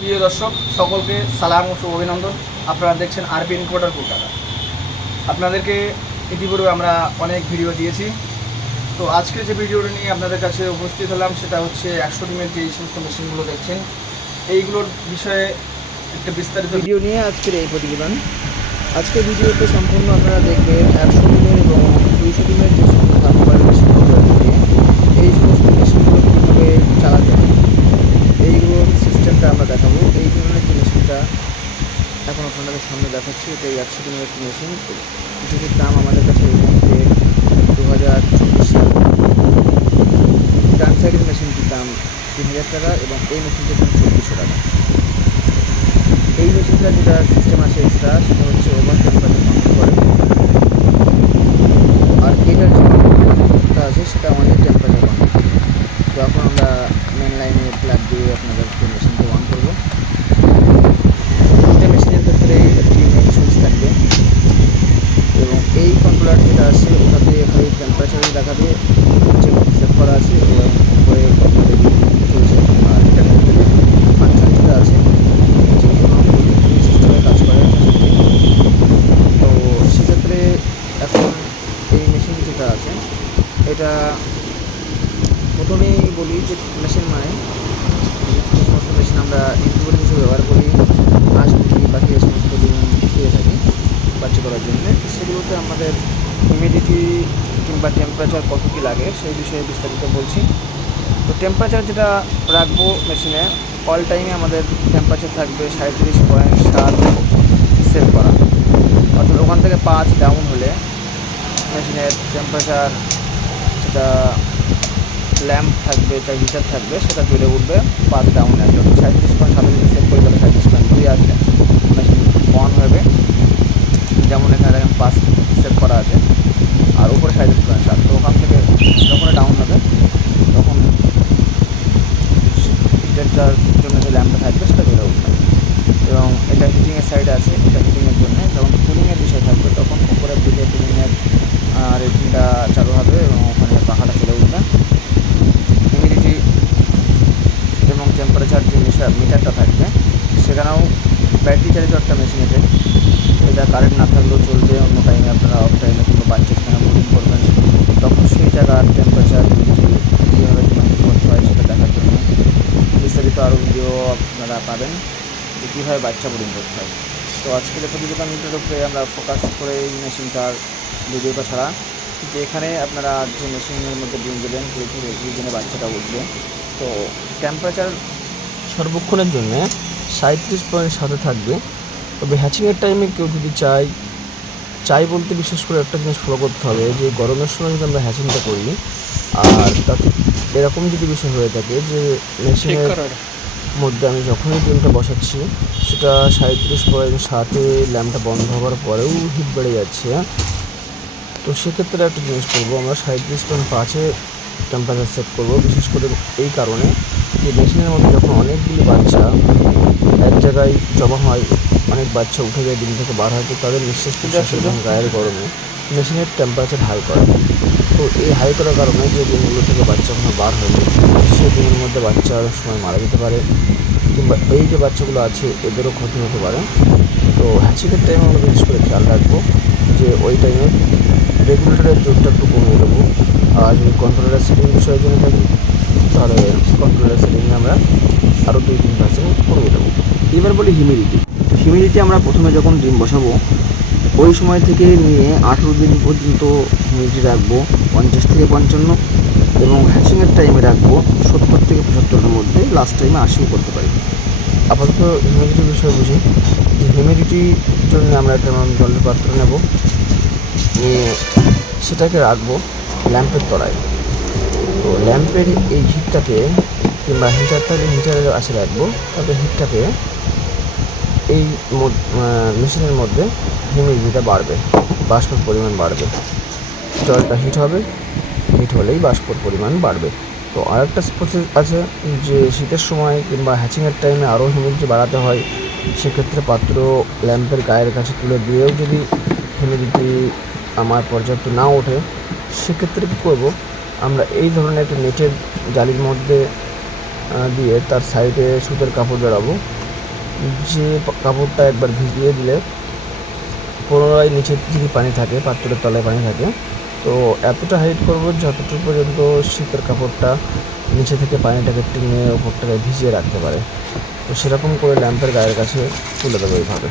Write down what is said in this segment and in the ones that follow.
প্রিয় দর্শক, সকলকে সালাম ও শুভ অভিনন্দন। আপনারা দেখছেন আরবি ইনকোয়ার্টার কলকাতা আপনাদেরকে ইতিপূর্বে আমরা অনেক ভিডিও দিয়েছি। তো আজকে যে ভিডিওটা নিয়ে আপনাদের কাছে উপস্থিত হলাম, সেটা হচ্ছে একশো ডিমের যে সমস্ত মেশিনগুলো দেখছেন, এইগুলোর বিষয়ে একটা বিস্তারিত ভিডিও নিয়ে আজকের এই প্রতিবেদন। আজকের ভিডিওতে সম্পূর্ণ আপনারা দেখবেন একশো ডিমের এবং দুইশো ডিমের যে সমস্ত থার্মোকলের মেশিনগুলো রয়েছে এই সমস্ত মেশিনগুলো কীভাবে চালাতে হয় এইগুলোর সিস্টেমটা আমরা দেখাবো এই ধরনের যে মেশিনটা এখন আপনাদের সামনে দেখাচ্ছি এটা এই একশো দিনের একটি মেশিন যেটির দাম আমাদের কাছে এই মুহূর্তে দু হাজার চব্বিশ সাল। ডান সাইডের মেশিনটির দাম তিন হাজার টাকা এবং এই মেশিনটির দাম চব্বিশশো টাকা। এই মেশিনটা যেটা সিস্টেম আছে এক্সট্রা সেটা হচ্ছে ওভার টেম্পারেচার কন্ট্রোল করে। আর এটার যে আছে, সেটা অনেক টেম্পারেচার কন্ট্রোল যখন আমরা মেন লাইনে প্লাগ দিয়ে আপনাদের মেশিনকে অন করব প্রত্যেকটা মেশিনের ক্ষেত্রে একটি মেন সুইচ থাকবে এবং এই কন্ট্রোলার যেটা আছে ওটাতে খালি টেম্পারেচার দেখাবে যে সেট করা আছে এবং উপরে চলছে। আর এটার আছে। সিস্টেমে কাজ করে তো সেক্ষেত্রে এখন এই মেশিন যেটা আছে, এটা প্রথমেই বলি যে মেশিন মানে যে সমস্ত মেশিন আমরা ইনকিউবেটর হিসেবে ব্যবহার করি হাঁস মুরগি বাকি সমস্ত দিয়ে থাকি বাচ্চা করার জন্য, সেগুলোতে আমাদের হিউমিডিটি কিংবা টেম্পারেচার কত কী লাগে, সেই বিষয়ে বিস্তারিত বলছি। তো টেম্পারেচার যেটা রাখব মেশিনে অল টাইমে আমাদের টেম্পারেচার থাকবে সাঁত্রিশ পয়েন্ট সাত সেট করা। অর্থাৎ ওখান থেকে পাঁচ ডাউন হলে মেশিনের টেম্পারেচার যেটা ল্যাম্প থাকবে যা হিটার থাকবে, সেটা জ্বলে উঠবে, পাঁচ ডাউন আসবে। সাঁত্রিশ পয়েন্ট সাত যদি সেট করে তাহলে সাঁত্রিশ পয়েন্ট দুই আসবে। মেশিন অন হবে যেমন এখানে পাঁচ সেট করা আছে। আর উপরে সাঁত্রিশ পয়েন্ট সাত। তো ওখান থেকে যখন ডাউন হবে, তখন হিটারটার জন্য যে ল্যাম্পটা থাকবে সেটা জ্বলে উঠবে এবং এটা হিটিংয়ের সাইডে আছে, এটা হিটিংয়ের জন্য। যখন কুলিংয়ের বিষয় থাকবে, তখন উপরে দিকে কুলিংয়ের রেটিংটা চালু হবে এবং ওখানে পাখাটা চলে উঠবে। হিউমিডিটি এবং টেম্পারেচার যে মিটার মিটারটা থাকবে, সেখানেও ব্যাটারি চালিত একটা মেশিন এতে এটা কারেন্ট না থাকলেও চলবে অন্য টাইমে আপনারা অফ টাইমে কিংবা বাচ্চা সেখানে বুকিং করবেন তখন সেই জায়গার টেম্পারেচার হিউমিডিটি কীভাবে কন্ট্রোল করতে হয় সেটা দেখার জন্য বিস্তারিত আরও ভিডিও আপনারা পাবেন যে কীভাবে বাচ্চা বোর্ডিং করতে হয়। তো আজকের প্রতিযোগিতা প্রতিবেদনটার উপরে আমরা ফোকাস করে এই মেশিনটার ভিডিওটা ছাড়া যে এখানে আপনারা যে মেশিনের মধ্যে ডিম দেবেন ধীরে দিনে বাচ্চাটা উঠবে। তো টেম্পারেচার সর্বক্ষণের জন্য সাঁত্রিশ পয়েন্ট সাথে থাকবে। তবে হ্যাচিংয়ের টাইমে কেউ যদি চাই চাই বলতে বিশেষ করে একটা জিনিস ফলো করতে হবে যে গরমের সময় যদি আমরা হ্যাচিংটা করি আর তাতে এরকম যদি বিষয় হয়ে থাকে যে মেশিনের মধ্যে আমি যখনই ডিমটা বসাচ্ছি, সেটা সাঁত্রিশ পয়েন্ট সাতে ল্যাম্পটা বন্ধ হওয়ার পরেও হিট বেড়ে যাচ্ছে। তো সেক্ষেত্রে একটা জিনিস করব, আমরা সাঁত্রিশ পয়েন্ট পাঁচে টেম্পারেচার সেট করব, বিশেষ করে এই কারণে যে মেশিনের মধ্যে যখন অনেকগুলি বাচ্চা এক জায়গায় জমা হয়, অনেক বাচ্চা উঠে যায় ডিম থেকে বার হয়, তো তাদের নিঃশ্বাস প্রশ্বাস গায়ের গরমে মেশিনের টেম্পারেচার হাই করে। তো এই হাই করার কারণে যে ডিমগুলো থেকে বাচ্চা কোনো বার হয়নি, সেই ডিমের মধ্যে বাচ্চা অনেক সময় মারা যেতে পারে, কিংবা এই যে বাচ্চাগুলো আছে এদেরও ক্ষতি হতে পারে। তো হ্যাচিংয়ের টাইমে আমরা বিশেষ করে খেয়াল রাখব যে ওই টাইমে রেগুলেটরের জোরটা একটু কমিয়ে দেবো। আর যদি কন্ট্রোলারের সেটিং বিষয়ে জেনে থাকি, তাহলে কন্ট্রোলারের সেটিংয়ে আমরা আরও দুই তিন পার্সেন্ট কমিয়ে দেবো। এবার বলি হিউমিডিটি হিউমিডিটি আমরা প্রথমে যখন ডিম বসাবো ওই সময় থেকে নিয়ে আঠেরো দিন পর্যন্ত হিউমিডিটি রাখব, পঞ্চাশ থেকে পঞ্চান্ন এবং হ্যাচিংয়ের টাইমে রাখব সত্তর থেকে পঁচাত্তরের মধ্যে লাস্ট টাইমে আশিও করতে পারি। আপাতত হিউমিডিটির বিষয়ে বুঝি, যে হিউমিডিটির জন্য আমরা একটা জলের পাত্র নেব, নিয়ে সেটাকে রাখব ল্যাম্পের তলায়। তো ল্যাম্পের এই হিটটাকে কিংবা হিটারটাকে হিটারের আসে রাখব তবে হিটটাকে এই মেশিনের মধ্যে হিউমিডিটিটা বাড়বে, বাষ্পের পরিমাণ বাড়বে। জলটা হিট হবে, হিট হলেই বাষ্পর পরিমাণ বাড়বে। তো আরেকটা প্রসেস আছে যে শীতের সময় কিংবা হ্যাচিংয়ের টাইমে আরও হিউমিডিটি বাড়াতে হয়, সেক্ষেত্রে পাত্র ল্যাম্পের গায়ের কাছে তুলে দিয়েও যদি হিউমিডিটি আমার পর্যাপ্ত না ওঠে, সেক্ষেত্রে কী করব? আমরা এই ধরনের একটা নেটের জালির মধ্যে দিয়ে তার সাইডে সুতের কাপড় জড়াবো। যে কাপড়টা একবার ভিজিয়ে দিলে পুনরায় নিচের দিকে পানি থাকে পাত্রের তলায় পানি থাকে। তো এতটা হাইট করব যতটুকু পর্যন্ত শীতের কাপড়টা নিচে থেকে পানিটাকে টেনে ওপরটাকে ভিজিয়ে রাখতে পারে। তো সেরকম করে ল্যাম্পের গায়ের কাছে তুলে দেবো এইভাবে।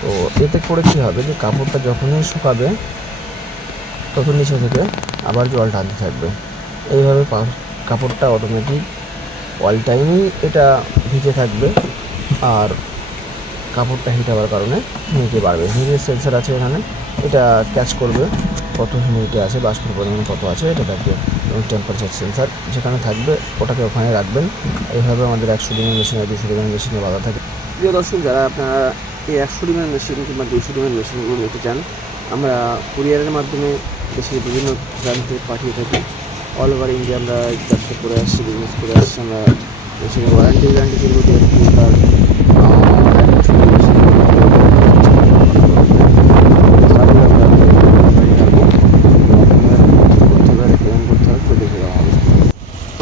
তো এতে করে কী হবে যে কাপড়টা যখনই শুকাবে, তখন নিচে থেকে আবার জল টানতে থাকবে। এইভাবে কাপড়টা অটোমেটিক অল টাইমই এটা ভিজে থাকবে। আর কাপড়টা হিট হওয়ার কারণে হিউমিডিটি বাড়বে হিউমিডিটি সেন্সার আছে এখানে। এটা ক্যাচ করবে। কত হিউমিডিটি আছে? বাষ্পের পরিমাণ কত আছে? এটা থাকবে এবং টেম্পারেচার সেন্সার যেখানে থাকবে, ওটাকে ওখানে রাখবেন। এইভাবে আমাদের একশো মেশিন আর দুশো দিনের মেশিনে বাধা থাকে। প্রিয় দর্শক, যারা আপনারা এই একশো ডিমের মেশিন কিংবা দুশো ডিমের মেশিনগুলো নিতে চান, আমরা কুরিয়ারের মাধ্যমে দেশের বিভিন্ন প্রান্তে পাঠিয়ে থাকি। অল ওভার ইন্ডিয়া আমরা ব্যবসা করে আসছি বিজনেস করে আসছি। আমরা মেশিনের ওয়ারেন্টি গ্যারান্টি সেগুলো তার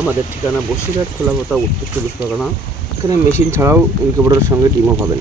আমাদের ঠিকানা বসিরহাট খোলাপোতা উত্তর চব্বিশ পরগনা। এখানে মেশিন ছাড়াও ইনকিউবেটারের সঙ্গে ডিমও পাবেন।